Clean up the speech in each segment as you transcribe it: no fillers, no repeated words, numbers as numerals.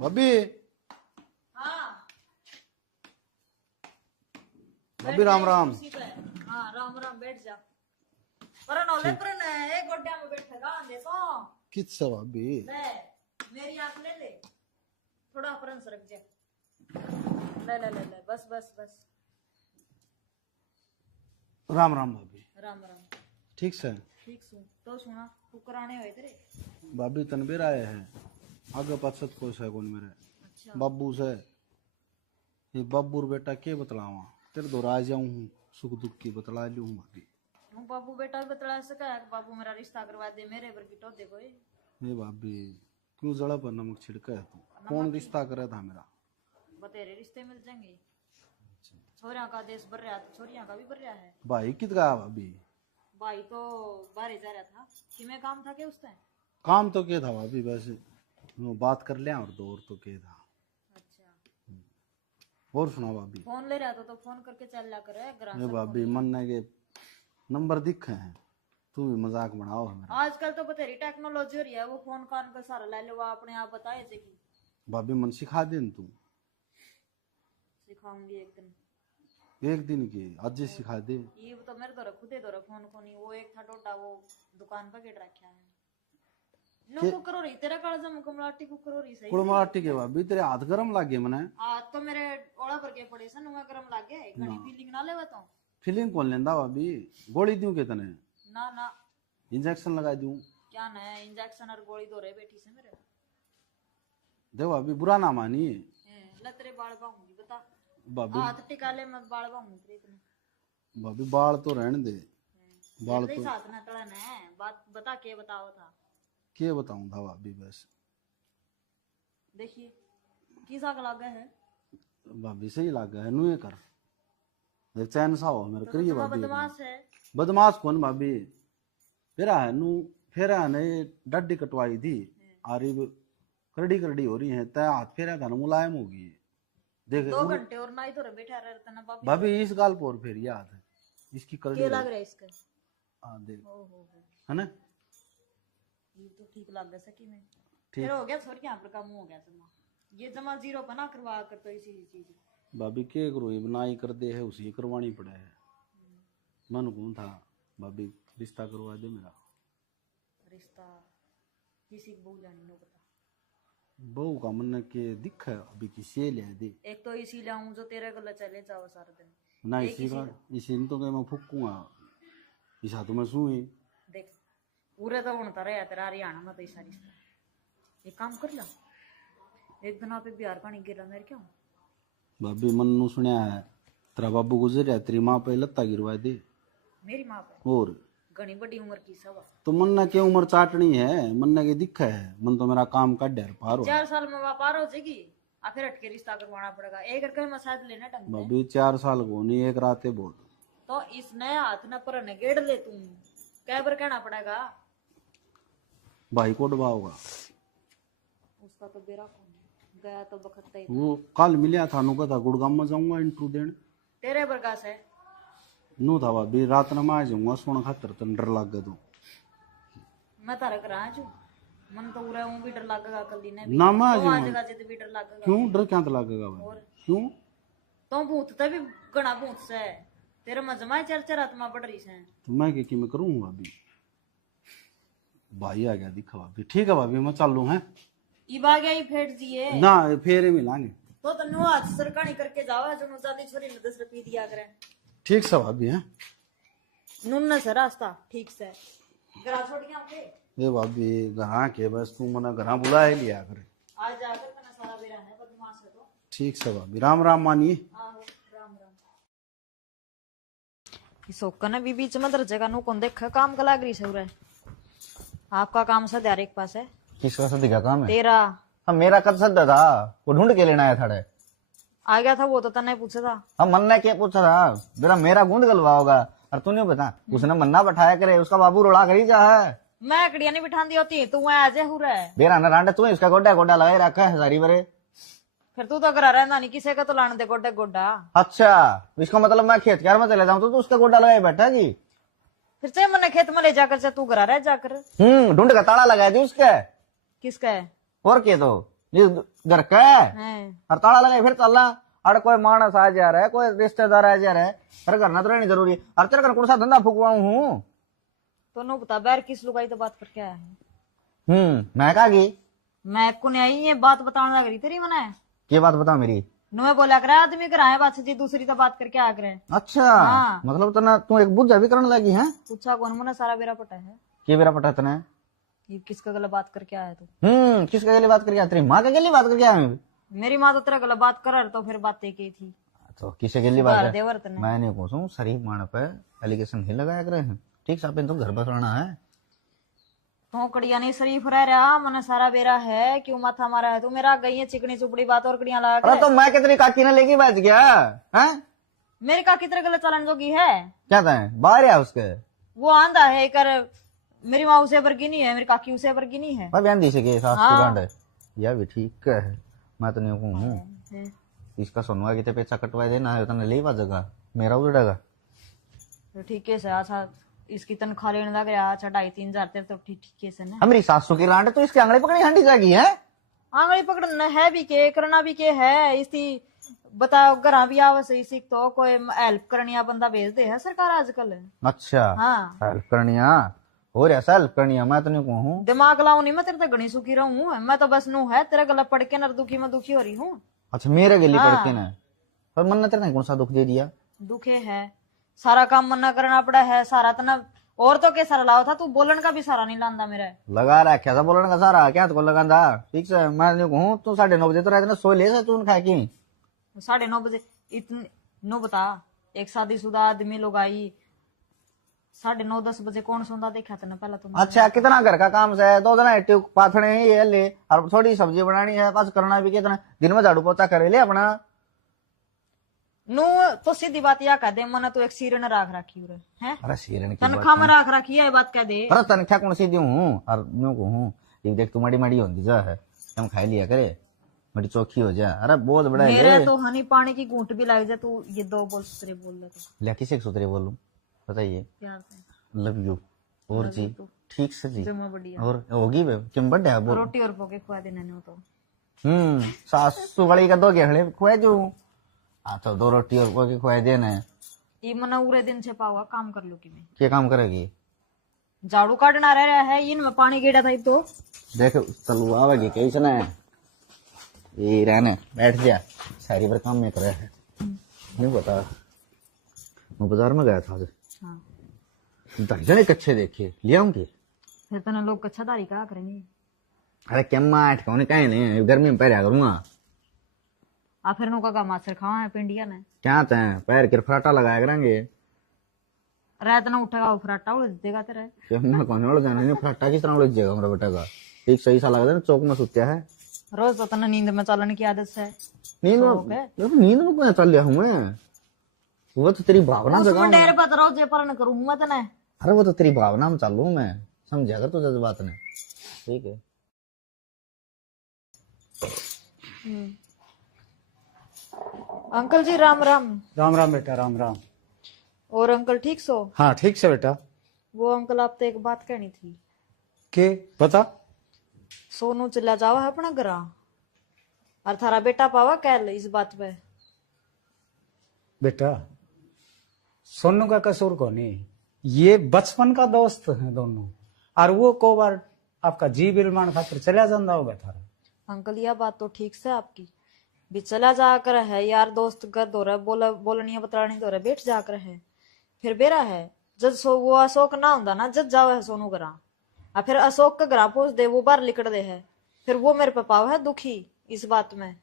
भाभी हाँ भाभी राम राम। हाँ राम राम बैठ जा। पर नौले पर एक गोड्या में बैठेगा देखो किस से भाभी? ले मेरी आंख ले ले थोड़ा परन सरक जा। ले ले ले ले बस बस बस। राम राम भाभी। राम राम। ठीक से ठीक सु तो सुना तू कराने हुए तेरे। भाभी तनबीर आए हैं आगे पछत को है कौन मेरे अच्छा बाबू से ये बाबू बेटा के बतलावा तेरे दो आ जाऊं हूँ सुख दुख की बतला लूं भाभी। हूँ बाबू बेटा भी बतला सका है बाबू मेरा रिश्ता करवा दे मेरे पर की तो देखो ये भाभी क्यों जड़ा पर नमक छिड़का है तू कौन रिश्ता करे था मेरा? बतेरे रिश्ते मिल जाएंगे। छोरिया का देश भर रहा तो छोरिया का भी भर रहा है। भाई कित गया भाभी? भाई तो बाहर जा रहा था कि मैं काम था क्या उस टाइम। काम तो क्या था भाभी वैसे वो बात कर लिया और दो और तो क्या था। अच्छा और सुना भाभी? फोन ले रहा था तो फोन करके चल ला करे ये भाभी मन ने के नंबर दिखे हैं तू भी मजाक बनाओ मेरा। आजकल तो बतेरी टेक्नोलॉजी हो रही है वो फोन कान का सारा ले लो वो अपने आप बताए थे कि भाभी मन सिखा दे न तू सिखाऊंगी एक दिन। एक दिन की आज ही सिखा दे। ये तो मेरे दौरा खुदे दौरा फोन को नहीं वो एक था डोडा वो दुकान पर गेट रखा है नो कुकर हो रही तेरा काल जम कमलाटी कुकर हो रही सही कुड़माटी के भाभी तेरे हाथ गरम लागे मने। हाथ तो मेरे ओड़ा पर के पड़े सन मैं गरम लाग गया घणी फीलिंग ना लेवा तो फीलिंग कौन लेंदा भाभी? गोली दूं के तने ना ना इंजेक्शन लगा दूं क्या ना इंजेक्शन और गोली दो रे बैठी से मेरे दे भाभी बुरा ना मानी ले तेरे बाल बाऊंगी बता भाभी। हाथ टिका ले मैं बाल बाऊंगी तेरे इतने भाभी बाल तो रहने दे बाल तेरे तो साथ ना तड़न है बात बता के बताओ था के बताऊं था भाभी बस देखिए किसा का लागा है भाभी सही लागा है नुए कर एक चैन सा हो मेरे करिए तुम्हारा भाभी। बदमाश है बदमाश कौन भाभी? फेरा है नु फेरा ने डड्डी कटवाई थी आरी करड़ी करड़ी हो रही है तय हाथ फेरा था ना मुलायम होगी देख 2 घंटे और ना ही तो बैठा रहता ना बाबी भाभी इस गाल पर फेर याद है इसकी करड़ी के लग रहा है इसका हाँ देख ओ हो है ना ये तो ठीक लग गया सकी में ठीक। फिर हो गया छोड़ के यहाँ पर काम हो गया जमा ये जमा जीरो बना करवा कर तो इसी चीज भाभी के करो ये बनाई कर दे है उसी करवानी पड़े है मन कौन था भाभी रिश्ता करवा दे मेरा। रिश्ता किसी को बहू जानी नो पता बहू का मन के दिख है अभी किसी ले दे एक तो इसी लाऊं जो तेरे गला चले जाओ सारा दिन ना इसी का इसी तो के मैं फूकूंगा इसा तो मैं सुई देख पूरे तो उनता रहा तेरा हरियाणा में तो ऐसा रिश्ता एक काम कर ला एक दिन आप बिहार का नहीं गिरा मेरे क्यों भाभी मन नु सुनया है तेरा बाबू गुजर है तेरी माँ पे लत्ता गिरवा दे मेरी माँ पे और घनी बड़ी उम्र की सवा तो मन ने के उम्र चाटनी है मन ने के दिखा है मन तो मेरा काम काट डर पारो 4 साल में व्यापार हो जाएगी आ फिर हटके रिश्ता करवाना पड़ेगा एक करके मसाज लेना ढंग से। भाभी 4 साल को नहीं एक रात बहुत तो इस नए हाथ न पर गेड़ ले तू कै बार कहना पड़ेगा भाई को डबा होगा उसका तो बेरा कौन है गया तो बखत ही वो कल मिला था नु कहा गुड़गाम में जाऊंगा इंटरव्यू देने तेरे बरगास है नु था भाभी रात न मैं आ जाऊंगा सोना खातर तो डर लग गया तो मैं तारा करा छु मन तो पूरा हूं भी डर लगेगा कल दिन भी ना मैं आ तो आज जाऊंगा जगह भी डर लगेगा क्यों डर क्या तो लगेगा भाई क्यों तो भूत तो भी गणा भूत से तेरे मजमा चर्चा आत्मा बढ़ रही से तो मैं क्या मैं करूँ भाभी? भाई आ गया दिखा भाभी ठीक है भाभी मैं चालू है ई बा गया ई फेट दिए ना फेरे मिलांगे तो तन्नु आज सरकानी करके जावा जो जाती छोरी ने 10 रुपये दिया करे ठीक से भाभी है नुन से रास्ता ठीक से गरा छोड़ के आके ये भाभी घरा के बस तू मना घरा बुला ही लिया करे आज जाकर तना सारा बेरा है बदमाश है तो ठीक से भाभी राम राम मानिए। आहो राम राम सोका ना बीबी चमदर जगह नु कौन देख काम का लाग रही से उरे आपका काम सद्यार एक पास है किसका सदी का काम है? तेरा हम मेरा कद सदा था वो ढूंढ के लेना आया था रे। आ गया था वो तो तने पूछा था हम मन ने क्या पूछा था बेरा मेरा गुंड गलवा होगा और तूने बता उसने मन्ना बैठाया करे उसका बाबू रोड़ा करी जा है मैं कड़िया नहीं बिठान दी होती तू आ जा हो रहा है बेरा न रांडे तू इसका गोड्डा गोड्डा लगाई रखा है सारी बरे। फिर तू तो करा रहना नहीं किसी का तो लाने दे गोड्डा गोड्डा अच्छा इसका मतलब मैं खेत कार में चले जाऊं तो उसका गोड्डा लगाई बैठा की फिर चाहे मैंने खेत में ले जाकर चाहे तू करा रह जाकर ढूंढ का ताला लगाया थी उसके किसका है और के तो ये घर का है हैं और ताला लगे फिर चलना। अरे कोई मानस आ जा रहा है, कोई रिश्तेदार आ जा रहा है, अरे करना तो रहनी जरूरी है। अरे तेरे घर कौन सा धंधा फुकवाऊं हूँ। तो नो बता बैर किस लुगाई तो बात करके आया है। मैं कहा की मैं को नहीं आई ये बात बताने लग रही तेरी मने ये बात बता मेरी। नुए बोला करे आदमी कराए बात जी दूसरी तो बात करके आ करे। अच्छा हाँ। मतलब तना तू एक बुझा भी करने लगी है। पूछा कौन मुने सारा बेरा पटा है कि मेरा पटा तने ये किसका गलत बात करके आया तू। किसके गली बात करके आया? तेरी माँ के गली बात करके आया? मेरी माँ तो तेरा गलत बात कर तो फिर बातें की थी तो किसे गली बात है? देवर तने मैं नहीं पूछूं शरीफ माण पे एलिगेशन ही लगाया करे हैं। ठीक सापिन तो घर बसाना है। कड़िया नहीं शरीफ रह रहा मने सारा बेरा है क्यों माथा मारा है तू मेरा गई है चिकनी चुपड़ी बात और कड़िया लगा अरे तो मैं कितनी काकी ने लेके बच गया है। मेरी का कितने गलत चलन जोगी है क्या था बाहर है उसके वो आंधा है कर मेरी माँ उसे वर्गी नहीं है मेरी काकी उसे वर्गी नहीं है। मैं बयान दी से सास हाँ। गांड है यह भी ठीक है। मैं तो नहीं कहूँ इसका सोनुआ की पैसा कटवा देना है उतना ले बाजेगा मेरा उजड़ेगा। तो ठीक है सर अच्छा इसकी तनख्वाह लेने लग रहा अच्छा 2,500 तेरे तो ठीक है सर ना। हमारी सासू की लांड तो इसकी आंगली पकड़ी हंडी जाएगी है। आंगली पकड़ना है भी के करना भी के है इसकी बताओ घर भी आवे सही सीख तो कोई हेल्प करनिया बंदा भेज दे है सरकार आजकल। अच्छा हाँ हेल्प करनिया हो रहा ऐसा हेल्प करनिया मैं तो नहीं कहूँ। दिमाग लाऊ नहीं मैं तेरे तो घनी सुखी रहूं मैं तो बस नू है तेरा गला पड़ के न दुखी में दुखी हो रही हूँ। अच्छा मेरे गली हाँ। पड़ के ना पर मन ने तेरे ने कौन सा दुख दे दिया? दुखे है सारा काम मना करना पड़ा है सारा तना और तो के सारा लाओ था तू बोलन का भी सारा नहीं लांदा मेरा लगा रखा था बोलने का सारा क्या तो लगा था। ठीक से मैं नहीं कहूँ तू 9:30 बजे तो रहते सो ले से तू खा की 9:30 बजे इतने नो बता एक शादीशुदा आदमी लोग आई 9:30-10 बजे कौन सोंदा देखा था ना पहला तुम। अच्छा कितना घर का काम से 2 जना इट्टी पाथने ही है ले और थोड़ी सब्जी बनानी है बस करना भी कितना दिन में झाड़ू पोछा करे ले अपना। नो तो सीधी बात या कह दे मना तो एक सीरन राख रखी उरे हैं अरे सीरन की तनख्वाह में राख रखी है ये बात कह दे। अरे तनख्वाह कौन सी दूं हूँ और मैं कहूँ एक देख तू मड़ी मड़ी होती जा है हम खाई लिया करे बड़ी चौखी हो जा। अरे बहुत बड़ा है मेरे तो हनी पानी की घूंट भी लग जाए तू ये 2 बोल सुतरे बोल ले तो लिया किसे सुतरे बोलूं बताइए। प्यार से लव यू और जी ठीक से जी जमा बढ़िया और होगी बे किम बड़ा है बोल। रोटी और पोके खुआ देने ने तो सासू वाली का 2 घेड़े खुआ जो अच्छा 2 रोटी और पोके खुआ देने ये मना उरे दिन से पावा काम कर लो कि मैं क्या काम करेगी? झाड़ू काटना रह रहा है इन में पानी गिरा था तो देख चलू आवेगी कैसे ना ये रहने बैठ जा सारी बार काम में करे है नहीं बता। मैं बाजार में गया था आज हाँ दर्जन कच्चे देखे लिया उनके फिर तो ना लोग कच्छादारी क्या करेंगे। अरे क्या माठ कौन कहे नहीं गर्मी में पैर करूंगा आ फिर नो का मास्टर खावा है पिंडिया ने क्या तय पैर के फराटा लगाया करेंगे रात ना उठेगा वो फराटा उड़ देगा तेरा मैं कौन उड़ जाना नहीं फराटा किस तरह उड़ जाएगा मेरा बेटा का ठीक सही सा लगता है चौक में सुत्या है रोज तो तना नींद में चलने की आदत है। नींद में क्यों चल रहा हूँ मैं वो तो तेरी भावना जगा डेर पर रोज जे पर न करूं मैं तना। अरे वो तो तेरी भावना में चालू हूँ मैं समझा कर तो जज्बात ने ठीक है। अंकल जी राम राम। राम राम बेटा राम राम। और अंकल ठीक सो? हाँ ठीक से बेटा। वो अंकल आप तो एक बात कहनी थी के बता। सोनू चला जावा है अपना घर और थारा बेटा पावा कह इस बात पे। बेटा सोनू का कसूर कौन है? ये बचपन का दोस्त है दोनों और वो को बार आपका जी बिलमान खातिर चला जाता होगा थारा। अंकल यह बात तो ठीक से आपकी भी चला जाकर है यार दोस्त का दौरा बोलनी बतलानी दौरा बैठ जाकर है फिर बेरा है जब वो अशोक ना होता ना जब जाओ है सोनू घरा और फिर अशोक का घरा पहुंच दे वो बाहर लिकड़ दे है फिर वो मेरे पे पाव है दुखी इस बात में।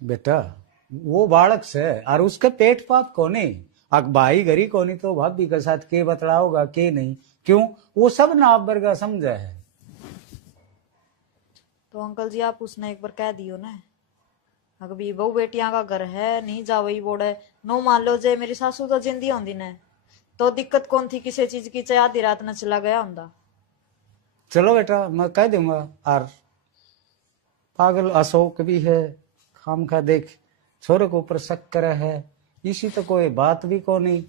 बेटा वो बालक से और उसके पेट पाप कोने भाई गरी कोनी तो भाभी के साथ के बतलाओगा के नहीं क्यों वो सब ना आप वर्गा समझा है। तो अंकल जी आप उसने एक बार कह दियो ना अभी बहु बेटियां का घर है नहीं जावई बोड़े नो मान लो जे मेरी सासू तो जिंदी होंदी ने तो दिक्कत कौन थी किसी चीज की चाहे आधी रात न चला गया होंदा। चलो बेटा मैं कह दूंगा और पागल अशोक भी है खाम खा देख छोरे को ऊपर शक करे है इसी तो कोई बात भी को नहीं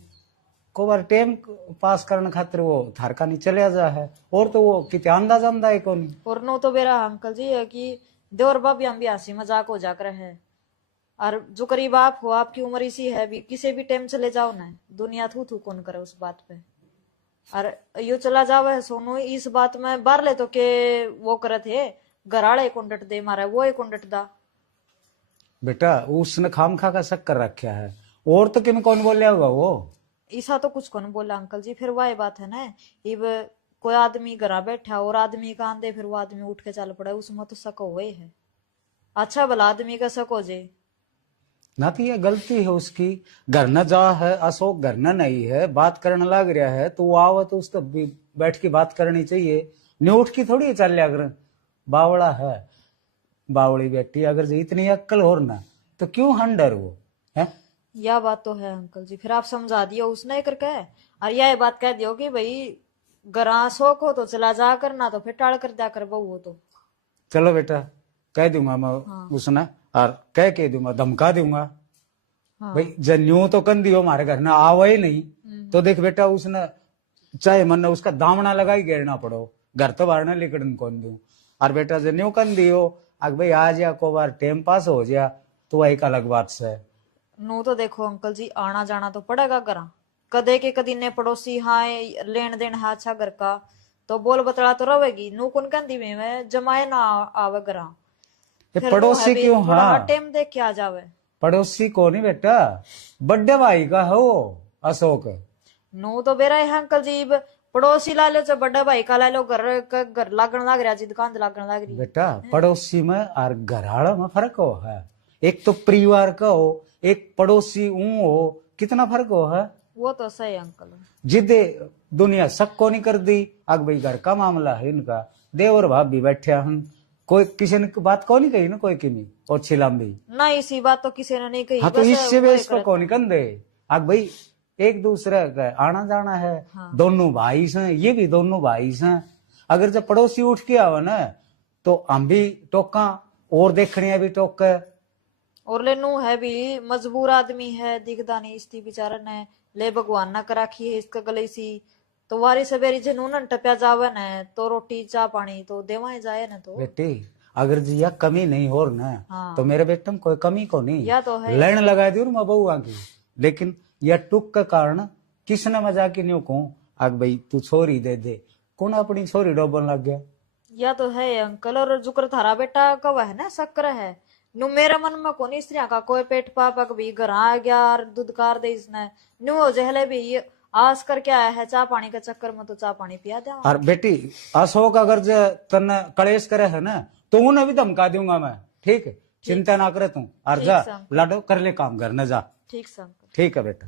को बार टाइम पास करने खातिर वो थारका नहीं चले जा है और तो वो कितना अंदाजा है को नहीं। और नो तो मेरा अंकल जी है कि देवर भाभी हम भी हंसी मजाक हो जाकर है। और जो करीब आप हो, आपकी उम्र इसी है, भी किसी भी टाइम चले जाओ ना, दुनिया थू थू कौन करे उस बात पे। और यो चला जावे है सोनू इस बात में बार ले तो के वो करे थे, घराड़े कौन डट दे मारा वो कौन डट दा। बेटा उसने खाम खा का शक कर रखा है, और तो किन कौन बोलिया होगा वो। ऐसा तो कुछ कौन बोला अंकल जी, फिर वही बात है ना, इब कोई आदमी घरा बैठा और आदमी का आंदे फिर वो आदमी उठ के चल पड़ा, उसमें तो शक हो ही है। अच्छा भला आदमी का शक हो जाए ना तो ये गलती है उसकी, घर न जा है अशोक, घर न नहीं है, बात करने लग रहा है तो वो आओ तो उसको भी बैठ के बात करनी चाहिए, नहीं उठ की थोड़ी चल लिया कर। बावड़ा है, बावड़ी बेटी, अगर जो इतनी अक्ल हो ना तो क्यों हंडर वो है। यह बात तो है अंकल जी, फिर आप समझा दियो उसने करके, और यह बात कह दियो कि भाई घरा शौक हो तो चला जा करना, तो फिर टाल कर दिया कर बहू हो तो। चलो बेटा कह दूंगा मैं उसने, और कह के दूंगा, धमका दूंगा। भाई जन्यू तो कन दियो हमारे घर ना आवे ही नहीं, तो देख बेटा उसने चाहे मन उसका दामना लगा ही घेरना पड़ो, घर तो बाहर ना लिकड़न कौन दू। और बेटा जन्यू कन दियो अग भाई आ जा को बार टाइम पास हो जा तो एक अलग बात से। नू तो देखो अंकल जी आना जाना तो पड़ेगा घरा, कदे के कदी ने पड़ोसी हाँ लेन देन है अच्छा घर का, तो बोल बतला तो रहेगी। नू कौन कहती मैं जमाए ना आवे घरा, ये पड़ोसी क्यों, हाँ टाइम देख के आ जावे। पड़ोसी को नहीं बेटा, बड़े भाई का है वो अशोक। नू तो बेरा है अंकल जी, पड़ोसी ला लो चाहे बड़ा भाई का ला लो, घर लागण लाग रहा जी, दुकान लागण लाग रही। बेटा पड़ोसी में और घराड़ा में फर्क हो है, एक तो परिवार का हो एक पड़ोसी हो, कितना फर्क हो है। वो तो सही अंकल। जिदे दुनिया शक को नहीं कर दी, अग भाई घर का मामला है इनका, देवर भाभी भी बैठे हम, कोई किसी ने बात को नहीं कही ना कोई की नहीं, और छिलाम ना इसी बात तो किसी ने नहीं कही। हाँ तो इससे वे इस पर कौन कर दे। अग भाई एक दूसरे का आना जाना है, दोनों भाई हैं, ये भी दोनों भाई हैं। अगर जब पड़ोसी उठ के आवा ना तो हम भी टोका और देखने भी टोक, और ले नू है भी मजबूर आदमी है, दिखदा नहीं इसकी बेचारा ने ले भगवान ना कराखी है इसका गले सी, तो वारी सवेरी जे नून टप्या जावे न तो रोटी चाह पानी तो देवाए जाए ना। तो बेटी अगर जी यह कमी नहीं हो ना तो मेरे बेटे में कोई कमी को नहीं, या तो है लैन लगा दी मैं बहुआ की, लेकिन यह टुक का कारण किसने मजाक की नहीं कहूं, अग भाई तू छोरी दे दे, कौन अपनी छोरी डोबन लग गया। या तो है अंकल, और जुकर थारा बेटा कब है ना शक्कर है, नु मेरे मन में कोनी स्त्रिया का कोई पेट पापक भी घर आ गया और दूध कार दे इसने, नु हो जहले भी आस करके आया है चाह पानी का चक्कर में, तो चाह पानी पिया दे। और बेटी अशोक अगर जो तन कलेश करे है ना तो उन्हें भी धमका दूंगा मैं, ठीक है चिंता ना करे तू, और जा लाडो कर ले काम घर न जा। ठीक से अंकल। ठीक है बेटा।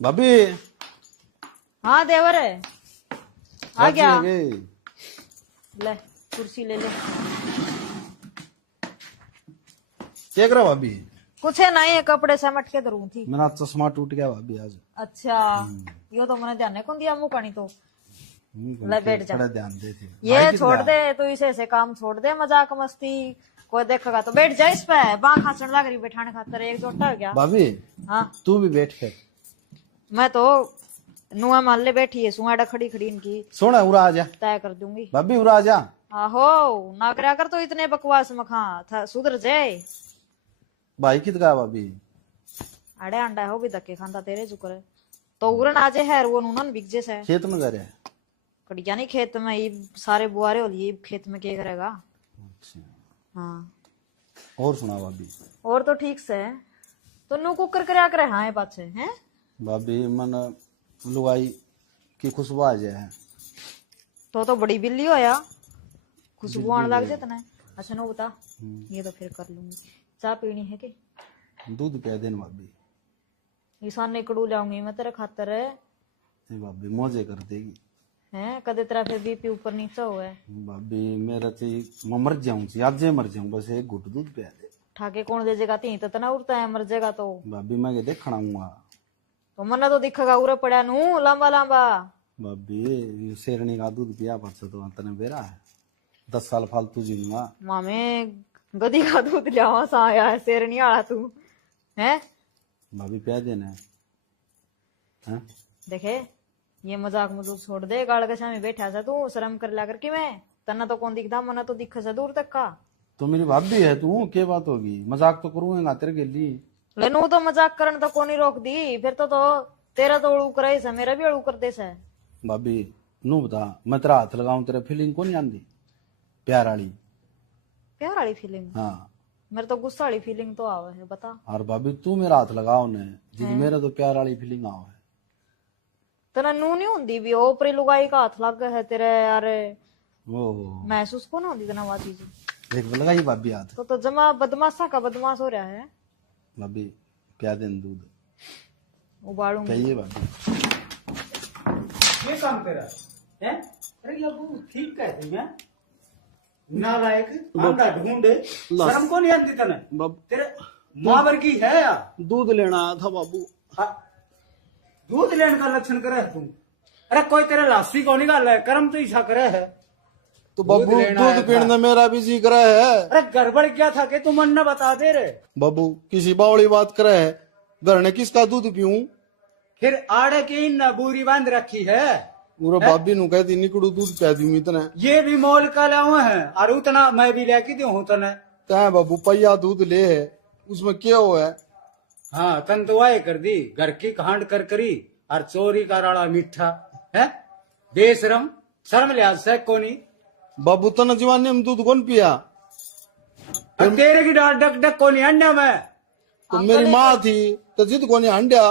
भाभी हाँ देवर है आ गया, गए। ले कुर्सी ले ले। क्या करा भाभी? कुछ है नहीं, कपड़े समट के धरूं थी। मेरा चश्मा टूट गया भाभी आज। अच्छा यो तो मैंने ध्यान कौन दिया मुंह कणी तो। ले बैठ जा, थोड़ा ध्यान दे थे। ये छोड़ दे तो इसे काम छोड़ दे, मजाक मस्ती कोई देखेगा तो। बैठ जा इस पे, बाँ खाचन लग रही बैठाने खातर, एक जोटा हो गया। भाभी हाँ तू भी बैठ फिर। मैं तो नुआ मान ले बैठी है, सुहाड़ा खड़ी खड़ी इनकी सोना उरा आ जा तय कर दूंगी। भाभी, उरा आ जा। आहो ना करा कर तो इतने बकवास मखा था, सुधर जाए। भाई कित का भाभी? अड़े अंडा हो भी धक्के खांदा तेरे जुकर तो उरन आजे है वो नूनन बिक जैसे खेत में जा रहे हैं। कड़िया नहीं खेत में, ये सारे बुआरे हो लिए खेत में क्या करेगा। अच्छा हाँ और सुना भाभी? और तो ठीक से तो नू कुकर करया करे हाँ है पाछे हैं भाभी मन लुगाई की खुशबू आ जाए तो बड़ी बिल्ली हो या खुशबू आने लग जाए तना। अच्छा नो बता, ये तो फिर कर लूंगी। चाय पीनी है के दूध पिया देन भाभी? ईशान ने कड़ू लाऊंगी मैं तेरे खातर है। ये भाभी मौजे कर देगी हैं कदे तेरा फिर बीपी ऊपर नीचे हुआ है। भाभी मेरा तो मैं मर जाऊं, आज मर जाऊं, बस एक घुट दूध पिया दे। ठाके कौन दे जेगा ती तो तना उड़ता है, मर जाएगा तो भाभी मैं के देखना हूँ तो मना तो दिखेगा उरे पड़ा नू लंबा लंबा। भाभी ये शेरनी का दूध पिया परसों तो तने बेरा है 10 साल फालतू जीऊंगा। मामे गधी का दूध लियावा सा आया है शेरनी आला तू हैं। भाभी पिया देना है? देखे ये मजाक मजूक छोड़ दे, गाड़ के सामने बैठा सा तू, शर्म कर ला करके मैं तना तो कौन दिखता, मना तो दिखा सा दूर तक का। तो मेरी भाभी है तू, क्या बात होगी, मजाक तो करूंगा तेरे के लिए। लेकिन तो मजाक करने तो कौन ही रोक दी, फिर तो तेरा तो अड़ू करे सा, मेरा भी अड़ू कर दे सा। भाभी नू बता, मैं तेरा हाथ लगाऊं तेरे फीलिंग को नहीं आंदी, प्यार वाली। प्यार वाली फीलिंग? हाँ मेरे तो गुस्सा वाली फीलिंग तो आवे है, बता। और भाभी तू मेरा हाथ लगाओ ने, जिद मेरे तो प्यार वाली फीलिंग आओ है। तेरा नू नहीं होंदी भी, ओपरी लुगाई का हाथ लग है तेरे यार, ओहो महसूस को ना होती तना वो चीज। देख लगाई भाभी हाथ। तो जमा बदमाशा का बदमाश हो रहा है। भाभी प्या देन दूध उबालूंगी। कहिए भाभी। ये काम तेरा है? अरे लबू ठीक कहती मैं, नालायक आंधा ढूंढे, शर्म को नहीं आती तने? तेरे माँ वर्गी है यार। दूध लेना आया था बाबू। हाँ, दूध लेने का लक्षण करे है तू? अरे कोई तेरे लासी को निकाल है, कर्म तो ईसा करे है। तो बाबू दूध पीने मेरा भी जी करे है। अरे गड़बड़ क्या था कि तू मन न बता दे रे। बाबू किसी बावड़ी बात करे है, घर ने किसका दूध पीऊं? फिर आड़े की इन बुरी बांध रखी है। पूरा भाभी नु कहती निकड़ू दूध पिया दूं इतना। ये भी मोल का लाऊं है और उतना मैं भी लेके दूं हूं तने। क्या बाबू पैया दूध ले है, उसमें क्या हुआ है? हाँ तन तो आए कर दी, घर की कांड कर करी और चोरी का राड़ा मीठा है। बेशरम, शर्म लिहाज से कोनी। बाबू तना जवानी में दूध कौन पिया? और तेरे की डांट डक डक कोनी अंडा में। तो मेरी माँ थी तो जिद को नहीं हंडिया।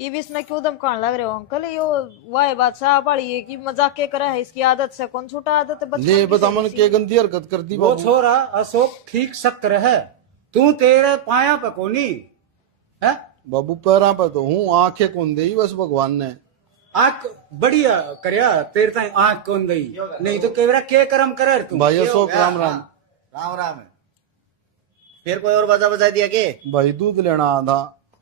ये भी इसने क्यों दम कान लग रहे हो अंकल? यो वाह बात साहब वाली है कि मजाक के करे है, इसकी आदत से कौन छूटा आदत है बचपन ले की बता से मन किसी। के गंदी हरकत कर दी वो बाबू। छोरा अशोक ठीक शक्कर है, तू तेरे पाया पे कोनी है। बाबू पैरा पे तो हूँ, आंखें कौन दे बस भगवान ने। आंख बढ़िया करया तेरे ताई आंख कौन दई, नहीं तो केवरा के कर्म करे तू। भाई अशोक राम राम। राम राम है। फिर कोई और बजा बजा दिया के? भाई दूध लेना आया था,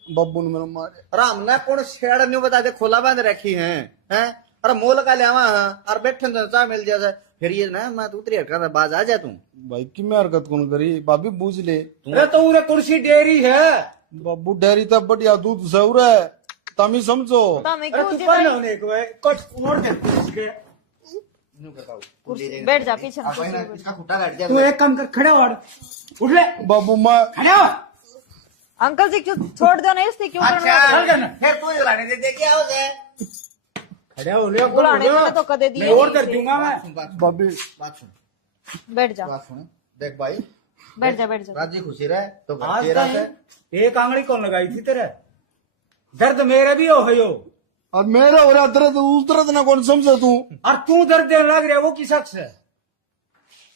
बब्बू ने मेरा मारे। राम ने कौन छेड़ नहीं बता दे, खोला बांध रखी है हैं? अरे मोल का लियावा और बैठे तो चाह मिल जाए। फिर ये ना मैं उतरी हरकत बाज आ जा तू। भाई कि मैं हरकत कौन करी, भाभी बूझ ले। अरे तो उन्हें कुर्सी डेरी है। बाबू डेयरी तब बढ़िया दूध सौर है, तमी समझो। पता मैं अरे क्यों तू जितना कौन होने को है? कुछ मोड़ दे उसके। कुर्सी बैठ जा पीछे ना, कुर्सी पे बैठ। इसका खुट्टा काट दिया। तू एक काम कर, खड़ा हो उठ ले, बाबू मैं खड़ा हो। अंकल जी क्यों छोड़ दो ना, इससे क्यों करना? अच्छा फिर तू ही लाने दे दे क्या हो जाए। खड़ा हो ले, बुलाने में तो कदे दिए मैं और नहीं कर इसे। दूंगा मैं। भाभी बात सुन, बैठ जा, बात सुन। देख भाई, बैठ जा, बैठ जा। राजी खुशी रहे तो घर आज तेरा तक से। एक आंगली कौन लगाई थी तेरे? दर्द मेरे भी हो यो। अब मेरा हो रहा दर्द, उस दर्द ना कौन समझे तू? और तू दर्द देने लग रहा है, वो किस शख्स है?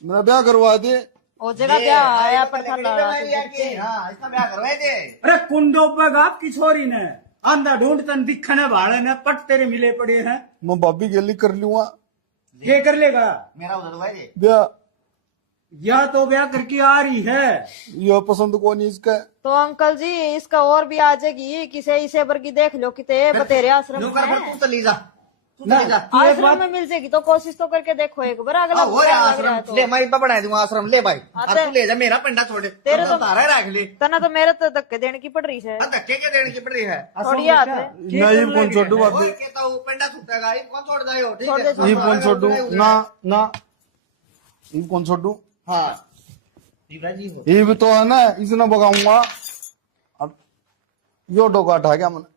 मेरा ब्याह करवा दे। वो जगह क्या आया पर था लकड़ी लगाई लिया कि, हाँ इसका ब्याह करवाए दे। अरे कुंडो पर आपकी छोरी ने आंधा ढूंढ तन दिखने भाड़े ने पट तेरे मिले पड़े हैं। मैं भाभी के लिए कर लूंगा ये कर लेगा मेरा उधर करवाए दे। ब्याह। या तो ब्याह करके आ रही है। ये पसंद कौन है इसका? तो अंकल जी इसका और भी आ जाएगी, किसे इसे वर्गी देख लो किते बतेरे आश्रम नौकर पर में। तू चली जा, तू चली जा। तू एक आश्रम बात में मिल जाएगी तो कोशिश तो करके देखो एक बार, अगला हो रहा बुरा लग रहा आश्रम है तो। ले, मैं इतना बना दूंगा आश्रम ले भाई। हाँ, और तू ले जा मेरा पंडा छोड़े, तेरे तो- तारा रख ले। तना तो मेरे तो धक्के देने की पड़ रही है, धक्के के देने की पड़ रही है। थोड़ी याद है। नहीं कौन छोड़ू ओए भाभी, कहता हूँ पंडा छूटेगा, ये कौन छोड़ जाए हो? ठीक छोड़ है, दे, ये कौन छोड़ू ना ना, ये कौन छोड़ू? हाँ शिवराजी हो। ये भी तो है ना, इसने भगाऊंगा। अब यो डोका उठा गया मैंने।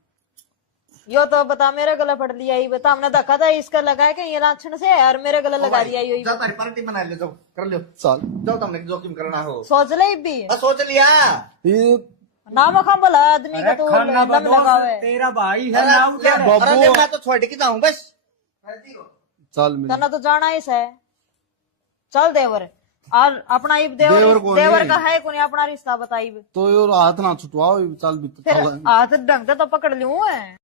यो तो बता मेरे गला पड़ लिया, ये बता हमने धक्का था इसका लगाया कि ये लाछन से और मेरे गला लगा दिया यो। जा तारी पार्टी बना ले, जाओ कर लो, चल जाओ तुमने जोखिम करना हो। सोच ले भी सोच लिया। ये नाम खा बोला आदमी का तो खाना दम बदोस लगावे। तेरा भाई है अरे ना ले, उधर। बाबू। अरे ले, मैं तो छोड़ के जाऊं बस। चल मिल। तना तो जाना ही है, चल देवर। और अपना इब देवर देवर कौन देवर है? का है कोनी अपना रिश्ता बताई। तो यो हाथ ना छुटवाओ, चल भी फिर हाथ ढंग से तो पकड़ लूं है।